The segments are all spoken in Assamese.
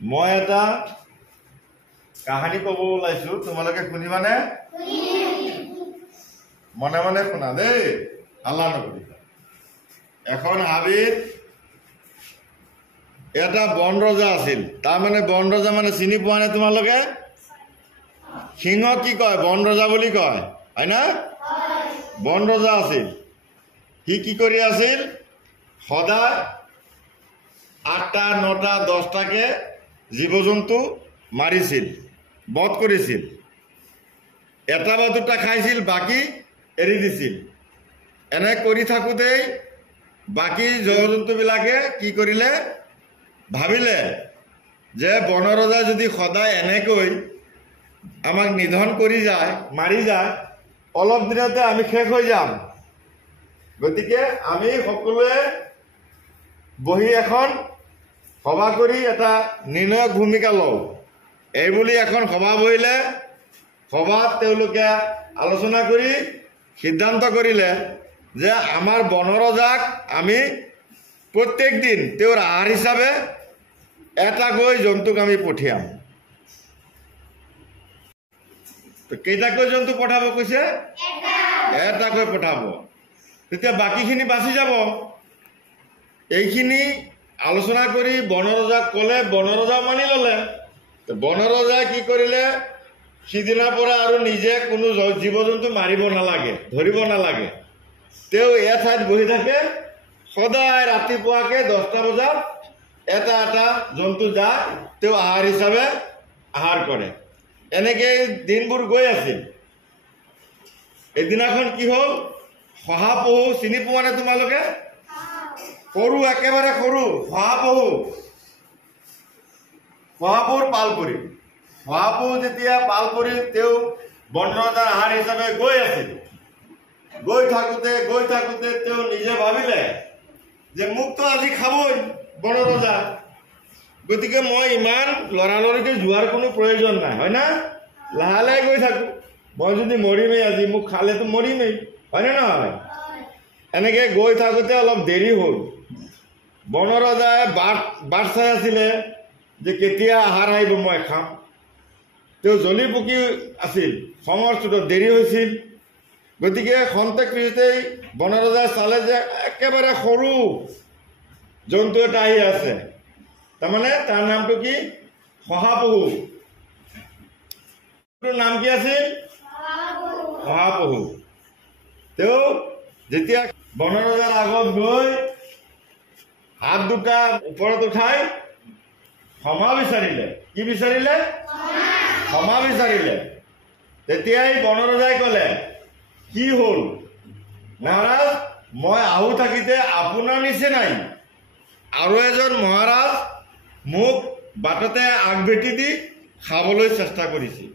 মই এটা কাহিনী কব ওলাইছো, তোমালোকে শুনিবানে? মনে মনে শুনা দেই, হাল্লা নকৰিবা। এখন হাবিত এটা বন ৰজা আছিল। তাৰমানে বন ৰজা মানে চিনি পোৱা নে তোমালোকে? সিংহ কি কয়? বন ৰজা বুলি কয়, হয় না? বন ৰজা আছিল। সি কি কৰি আছিল? সদায় 8টা 9টা 10টাকে জীৱ জন্তু মাৰিছিল, বধ কৰিছিল। 1টা বা 2টা খাইছিল, বাকী এৰি দিছিল। এনে কৰি থাকোঁতেই বাকী জীৱ জন্তুবিলাকে কি কৰিলে? ভাবিলে যে বন ৰজাই যদি সদায় এনেকৈ আমাক নিধন কৰি যায়, মাৰি যায়, অলপ দিনতে আমি শেষ হৈ যাম। গতিকে আমি সকলোৱে বহি এখন সভা কৰি এটা নিৰ্ণায়ক ভূমিকা লওঁ। এইবুলি এখন সভা বহিলে। সভাত তেওঁলোকে আলোচনা কৰি সিদ্ধান্ত কৰিলে যে আমাৰ বন ৰজাক আমি প্ৰত্যেক দিন তেওঁৰ আহাৰ হিচাপে এটাকৈ জন্তুক আমি পঠিয়াম। কেইটাকৈ জন্তু পঠাব কৈছে? এটাকৈ পঠাব। তেতিয়া বাকীখিনি বাচি যাব। এইখিনি আলোচনা কৰি বন ৰজাক ক'লে, বন ৰজা মানি ল'লে। বন ৰজাই কি কৰিলে? সিদিনাৰ পৰা আৰু নিজে কোনো জীৱ জন্তু মাৰিব নালাগে, ধৰিব নালাগে। তেওঁ ঠাইত বহি থাকে। সদায় ৰাতিপুৱাকে 10টা বজাত এটা এটা জন্তু যায়, তেওঁ আহাৰ হিচাপে আহাৰ কৰে। এনেকৈ দিনবোৰ গৈ আছিল। এদিনাখন কি হ'ল? শহাপহু চিনি পোৱা নে তোমালোকে? সৰু, একেবাৰে সৰু শহাপহু। শহাপহুৰ পাল পৰিল। শহাপহু যেতিয়া পাল পৰিল, তেওঁ বন ৰজাৰ আহাৰ হিচাপে গৈ আছিল। গৈ থাকোঁতে তেওঁ নিজে ভাবিলে যে মোকতো আজি খাবই বন ৰজা, গতিকে মই ইমান লৰালৰিকৈ যোৱাৰ কোনো প্ৰয়োজন নাই, হয় না? লাহে লাহে গৈ থাকোঁ। মই যদি মৰিমেই আজি, মোক খালেতো মৰিমেই, হয়নে নহয়? এনেকৈ গৈ থাকোঁতে অলপ দেৰি হ'ল। বন ৰজাই বাট চাই আছিলে যে কেতিয়া আহাৰ আহিব, মই খাম। তেওঁ জ্বলি পকি আছিল, খঙৰ চোতত দেৰি হৈছিল। গতিকে খন্তেক পিছতেই বন ৰজাই চালে যে একেবাৰে সৰু জন্তু এটা আহি আছে। তাৰমানে তাৰ নামটো কি? শহাপহু। নাম কি আছিল? শহাপহু। তেওঁ যেতিয়া বন ৰজাৰ আগত গৈ হাত দুটা ওপৰত উঠাই ক্ষমা বিচাৰিলে। কি বিচাৰিলে? ক্ষমা বিচাৰিলে। তেতিয়াই বন ৰজাই ক'লে, কি হ'ল মহাৰাজ? মই আহু থাকিতে আপোনাৰ নিচিনাই আৰু এজন মহাৰাজ মোক বাটতে আগভেটি দি খাবলৈ চেষ্টা কৰিছিল।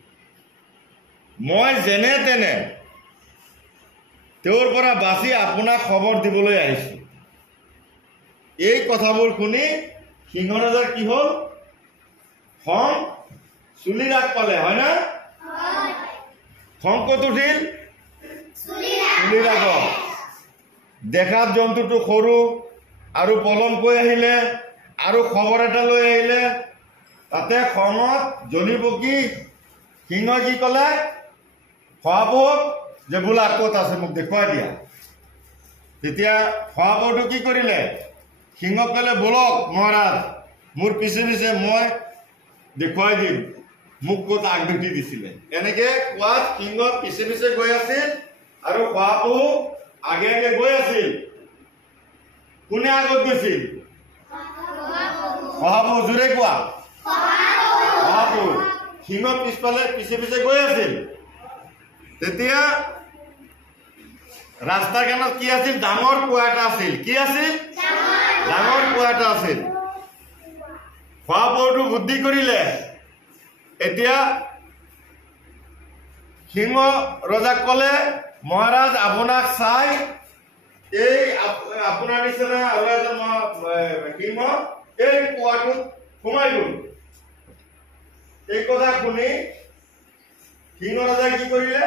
মই যেনে তেনে তেওঁৰ পৰা বাচি আপোনাক খবৰ দিবলৈ আহিছোঁ। এই কথাবোৰ শুনি সিংহ ৰজাৰ কি হ'ল? খং চুলিৰ আগ পালে, হয় না? খং ক'ত উঠিল? চুলিৰ আগত। দেখাত জন্তুটো সৰু আৰু পলমকৈ আহিলে আৰু খবৰ এটা লৈ আহিলে। তাতে খঙত জ্বলি পকি সিংহই কি ক'লে? শহাপহুক যে বোলা ক'ত আছে মোক দেখুৱাই দিয়া। তেতিয়া শহাপহুটো কি কৰিলে? সিংহক ক'লে, বলক মহাৰাজ, মোৰ পিছে পিছে মই দেখুৱাই দিম মোক ক'ত আগভেটি দিছিলে। এনেকে কোৱাত সিংহ পিছে পিছে গৈ আছিল আৰু শহাপহু আগে আগে গৈ আছিল। কোনে আগত গৈছিল? শহাপহু। জোৰে কোৱা। শহাপহু। সিংহ পিছফালে পিছে পিছে গৈ আছিল। তেতিয়া ৰাস্তাৰ কাণত কি আছিল? ডাঙৰ কুঁৱা এটা আছিল। কি আছিল? ডাঙৰ কুঁৱা এটা আছিল। শহাপহুটো বুদ্ধি কৰিলে, এতিয়া সিংহ ৰজাক ক'লে, মহাৰাজ আপোনাক চাই এই আপোনাৰ নিচিনা আৰু এজন সিংহ এই কুঁৱাটোত সোমাই গ'ল। এই কথা শুনি সিংহ ৰজাই কি কৰিলে?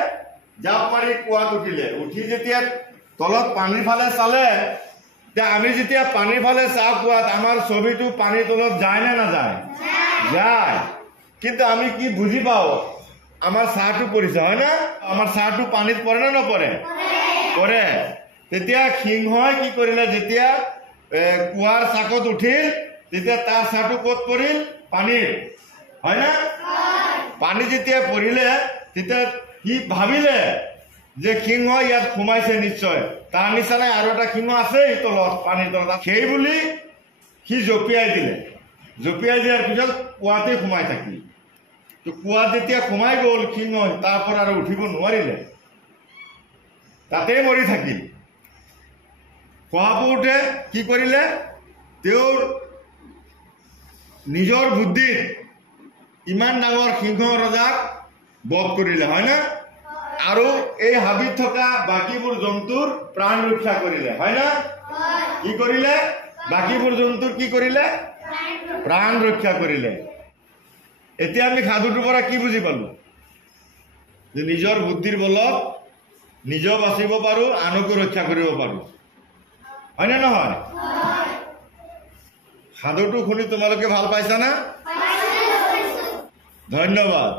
জাপ মাৰি কুঁৱাত উঠিলে। উঠি যেতিয়া তলত পানীৰ ফালে চালে, আমি যেতিয়া পানীৰ ফালে চাহ পোৱাত আমাৰ ছবিটো পানীৰ তলত যায় নে নাযায়? যায়। কিন্তু আমি কি বুজি পাওঁ? আমাৰ চাহটো পৰিছে, হয় না? আমাৰ চাহটো পানীত পৰে নে নপৰে? পৰে। তেতিয়া সিংহই কি কৰিলে, যেতিয়া কুঁৱাৰ চাকত উঠিল তেতিয়া তাৰ চাহটো ক'ত পৰিল? পানীত, হয় না? পানী যেতিয়া পৰিলে তেতিয়া সি ভাবিলে যে সিংহ ইয়াত সোমাইছে নিশ্চয়, তাৰ নিচিনাই আৰু এটা সিংহ আছে তলত, পানীৰ তলত, সেই বুলি সি জঁপিয়াই দিলে। জঁপিয়াই দিয়াৰ পিছত কুঁৱাতে সোমাই থাকিল। তো কুঁৱাত যেতিয়া সোমাই গ'ল সিংহ, তাৰ পৰা আৰু উঠিব নোৱাৰিলে, তাতেই মৰি থাকিল। শহাপহুৱে কি কৰিলে? তেওঁৰ নিজৰ বুদ্ধিত ইমান ডাঙৰ সিংহ ৰজাক বধ কৰিলে, হয় না? আৰু এই হাবিত থকা বাকীবোৰ জন্তুৰ প্ৰাণ ৰক্ষা কৰিলে, হয় না? কি কৰিলে? বাকীবোৰ জন্তুৰ কি কৰিলে? প্ৰাণ ৰক্ষা কৰিলে। এতিয়া আমি সাধুটোৰ পৰা কি বুজি পালো? যে নিজৰ বুদ্ধিৰ বলত নিজেও বাচিব পাৰো, আনকো ৰক্ষা কৰিব পাৰো, হয় নে নহয়? সাধুটো শুনি তোমালোকে ভাল পাইছা না? ধন্যবাদ।